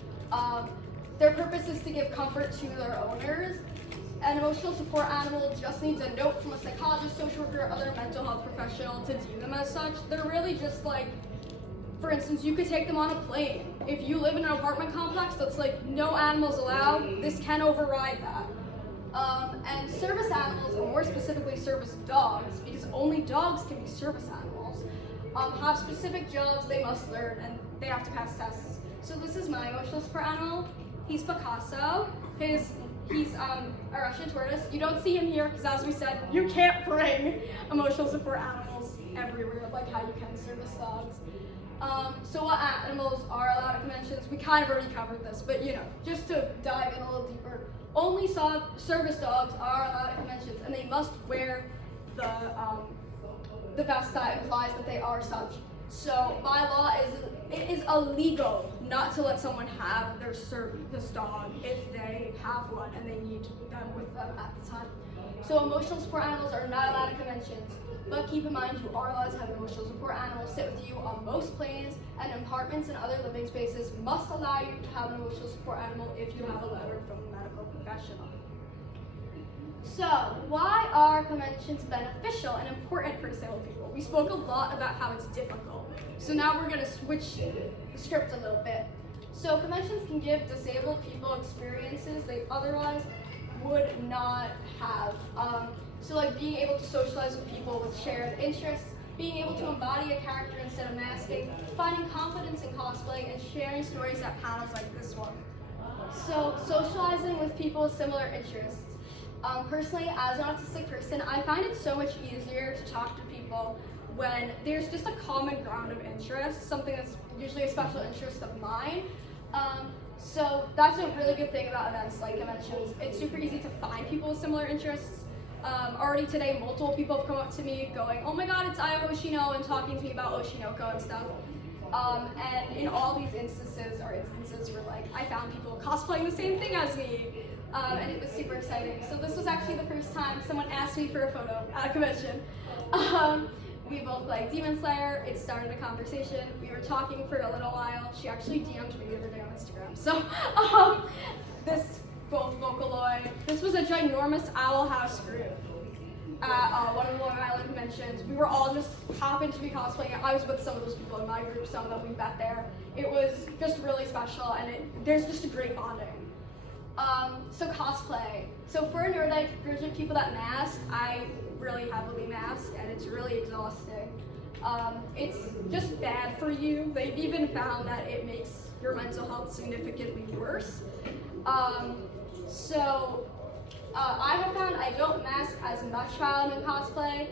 Their purpose is to give comfort to their owners. An emotional support animal just needs a note from a psychologist, social worker, or other mental health professional to deem them as such. They're really just like, for instance, you could take them on a plane. If you live in an apartment complex that's like no animals allowed, this can override that. And service animals, or more specifically service dogs, because only dogs can be service animals, have specific jobs they must learn and they have to pass tests. So this is my emotional support animal. He's Picasso. His He's a Russian tortoise. You don't see him here because, as we said, you can't bring emotional support animals everywhere, like how you can service dogs. So what animals are allowed at conventions? We kind of already covered this, but just to dive in a little deeper, only service dogs are allowed at conventions, and they must wear the vest that implies that they are such. So by law, it is illegal not to let someone have their service dog if they have one and they need them with them at the time. So emotional support animals are not allowed at conventions, but keep in mind you are allowed to have emotional support animals sit with you on most planes, and apartments and other living spaces must allow you to have an emotional support animal if you have a letter from a medical professional. So, why are conventions beneficial and important for disabled people? We spoke a lot about how it's difficult. So now we're going to switch the script a little bit. So conventions can give disabled people experiences they otherwise would not have. So like being able to socialize with people with shared interests, being able to embody a character instead of masking, finding confidence in cosplay, and sharing stories at panels like this one. So socializing with people with similar interests. Personally, as an autistic person, I find it so much easier to talk to people when there's just a common ground of interest, something that's usually a special interest of mine. So that's a really good thing about events like conventions. It's super easy to find people with similar interests. Already today, multiple people have come up to me going, "Oh my god, it's Io Oshino," and talking to me about Oshinoko and stuff. And in all these instances where like I found people cosplaying the same thing as me, and it was super exciting. So this was actually the first time someone asked me for a photo at a convention. We both like Demon Slayer. It started a conversation. We were talking for a little while. She actually DM'd me the other day on Instagram. So this both Vocaloid. This was a ginormous Owl House group at one of the Long Island conventions. We were all just happened to be cosplaying. I was with some of those people in my group. Some of them we met there. It was just really special, and there's just a great bonding. So cosplay. So for a nerd version of people that mask, I really heavily mask, and it's really exhausting. It's just bad for you. They've even found that it makes your mental health significantly worse. I have found I don't mask as much while I'm in cosplay.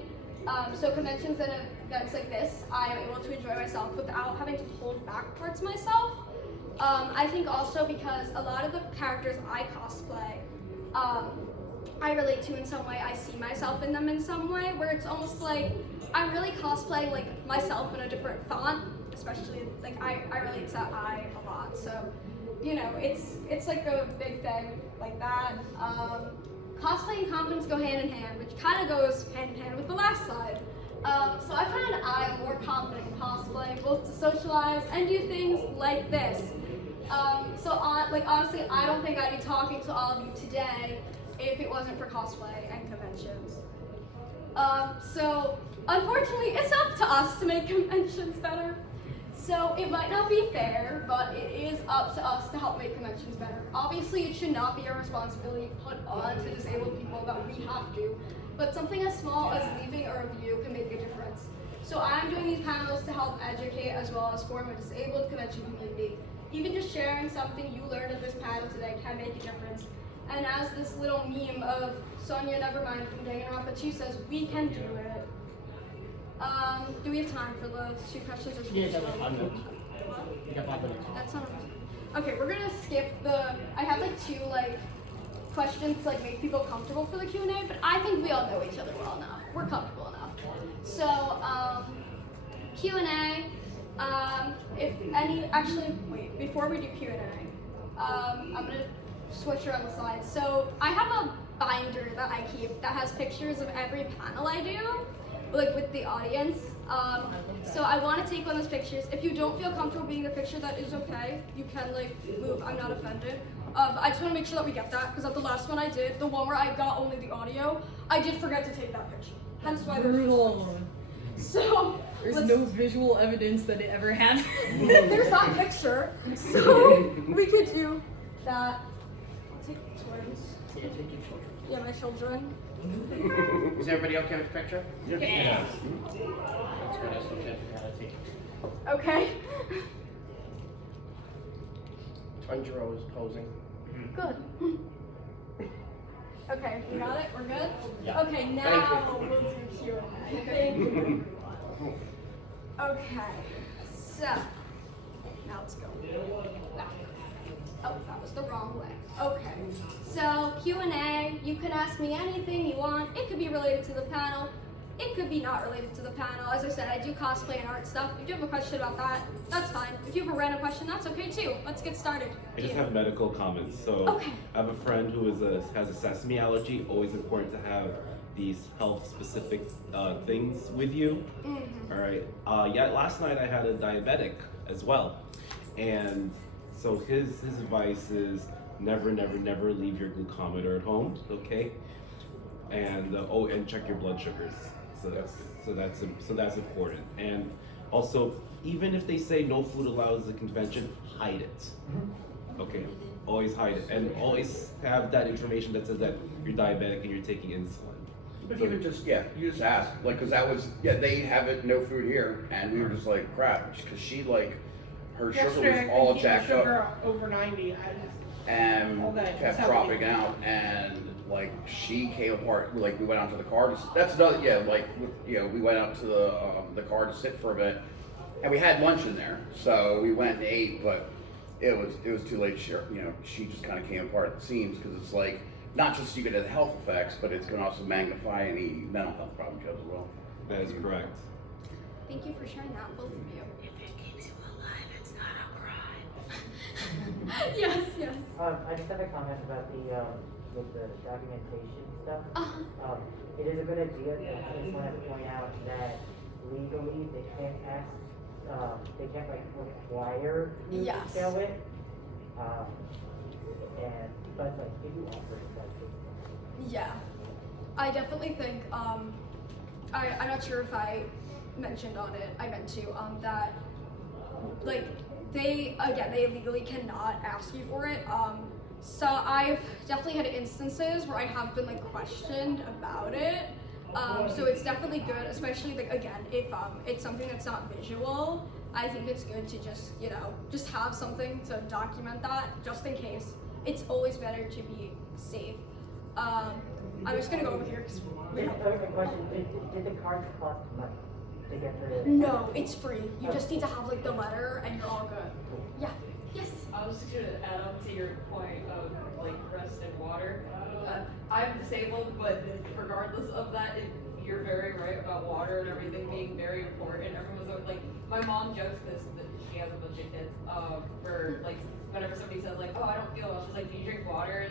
So conventions and events like this, I am able to enjoy myself without having to hold back towards myself. I think also because a lot of the characters I cosplay, I relate to in some way. I see myself in them in some way, where it's almost like I'm really cosplaying like myself in a different font, especially like I relate to I a lot. So, it's like a big thing like that. Cosplay and confidence go hand in hand, which kind of goes hand in hand with the last slide. So I find I'm more confident in cosplay, both to socialize and do things like this. Honestly, I don't think I'd be talking to all of you today if it wasn't for cosplay and conventions. So unfortunately, it's up to us to make conventions better. So it might not be fair, but it is up to us to help make conventions better. Obviously, it should not be a responsibility put on to disabled people that we have to, but something as small as leaving a review can make a difference. So I'm doing these panels to help educate as well as form a disabled convention community. Even just sharing something you learned at this panel today can make a difference. And as this little meme of Sonia Nevermind from Danganronpa 2 says, we can do it. Do we have time for the 2 questions? Or Yeah, that was 5 minutes. You got 5 minutes. That's not enough. Okay, we're gonna skip I have like 2 questions to make people comfortable for the Q&A, but I think we all know each other well enough. We're comfortable enough. So, Q&A, wait, before we do Q&A, I'm gonna switch around the slides. So I have a binder that I keep that has pictures of every panel I do, with the audience. So I want to take one of those pictures. If you don't feel comfortable being the picture, that is okay. You can move. I'm not offended. I just want to make sure that we get that, because at the last one I did, the one where I got only the audio, I did forget to take that picture. Hence why Brutal. So There's no visual evidence that it ever happened. there's that picture. So we could do that. I'll take twins. Yeah, take your children. Yeah, my children. Is everybody okay with the picture? Yeah. That's good. I still can't figure out how to take it. Okay. Tanjiro is posing. Good. Okay, we got it? We're good? Yeah. Okay, now we'll do Q&A. Thank you. Okay, so now let's go back. Oh, that was the wrong way. Okay, so Q&A, you can ask me anything you want. It could be related to the panel. It could be not related to the panel. As I said, I do cosplay and art stuff. If you have a question about that, that's fine. If you have a random question, that's okay too. Let's get started. I just have medical comments. So Okay. I have a friend who has a sesame allergy. Always important to have these health-specific things with you. Mm-hmm. All right. Last night I had a diabetic as well, and so his advice is never leave your glucometer at home. Okay. And and check your blood sugars. So that's important. And also, even if they say no food allowed at the convention, hide it. Okay, always hide it, and always have that information that says that you're diabetic and you're taking insulin. But even just, you just ask, like, cause that was, they have it, no food here, and we were just like, crap, cause she like, her sugar Yesterday, was I all couldn't keep jacked the sugar up, over 90. and all day. kept That's dropping how out, and like, she came apart, like, we went out to the car, that's another, we went out to the car to sit for a bit, and we had lunch in there, so we went and ate, but it was too late. She just kind of came apart at the seams, because it's like, not just you get the health effects, but it's going to also magnify any mental health problems you have as well. That is correct. Thank you for sharing that, both of you. If it keeps you alive, it's not a crime. Yes, yes. I just have a comment about with the documentation stuff. It is a good idea. I just want to point out that legally they can't require you Yes. to show it. But like if you offer it, that's good. Yeah, I definitely think, I'm not sure if I mentioned on it, I meant to, that, like, they legally cannot ask you for it. So I've definitely had instances where I have been, like, questioned about it. So it's definitely good, especially, like, again, if it's something that's not visual, I think it's good to just have something to document that, just in case. It's always better to be safe. I'm just gonna go over here because Question: Did the cards cost money to get the? No, it's free. You just need to have like the letter, and you're all good. Yeah. Yes. I was just gonna add on to your point of like rest and water. I'm disabled, but regardless of that, you're very right about water and everything being very important. Everyone's always like, my mom jokes this that she has a bunch of kids. For like whenever somebody says like, oh, I don't feel well, she's like, do you drink water?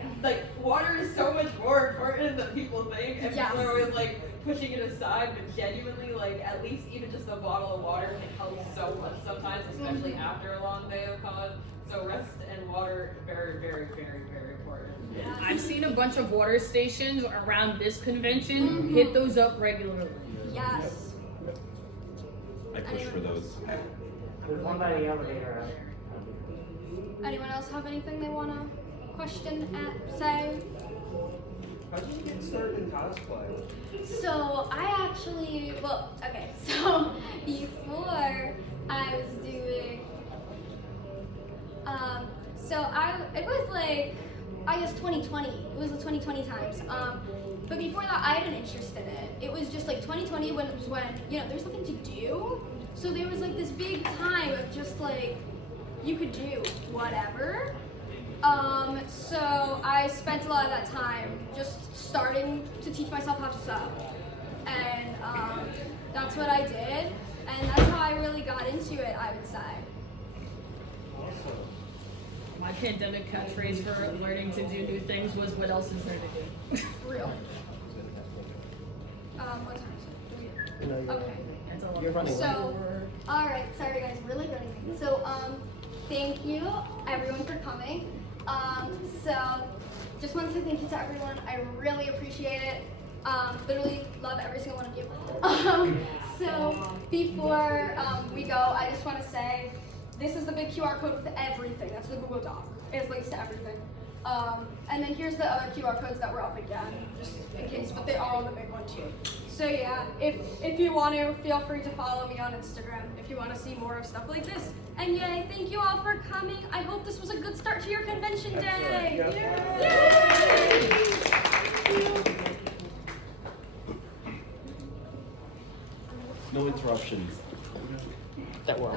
And like water is so much more important than people think, and people are always like pushing it aside. But genuinely, like at least even just a bottle of water can help so much sometimes, especially after a long day of con. So rest and water, very, very, very, very important. I've seen a bunch of water stations around this convention. Hit those up regularly. Yes. I push for those. There's one by the elevator. Anyone else have anything they wanna question, say? How did you get started in cosplay? So I actually, so before I was doing, it was like, I guess 2020, it was the 2020 times. But before that, I had an interest in it. It was just like 2020 when there's nothing to do. So there was like this big time of just like, you could do whatever. So I spent a lot of that time just starting to teach myself how to sew. And that's what I did. And that's how I really got into it, I would say. My pandemic catchphrase for learning to do new things was, what else is there to do? Real. What time is it? Okay. You're running. So, alright, sorry guys, really running. So, thank you everyone for coming. So, just want to say thank you to everyone. I really appreciate it. Literally love every single one of you. So, before we go, I just want to say, this is the big QR code with everything. That's the Google Doc. It has links to everything. And then here's the other QR codes that were up again, just in case, but they are on the big one too. So yeah, if you want to, feel free to follow me on Instagram if you want to see more of stuff like this. And yay, thank you all for coming. I hope this was a good start to your convention day. Yay! interruptions. That were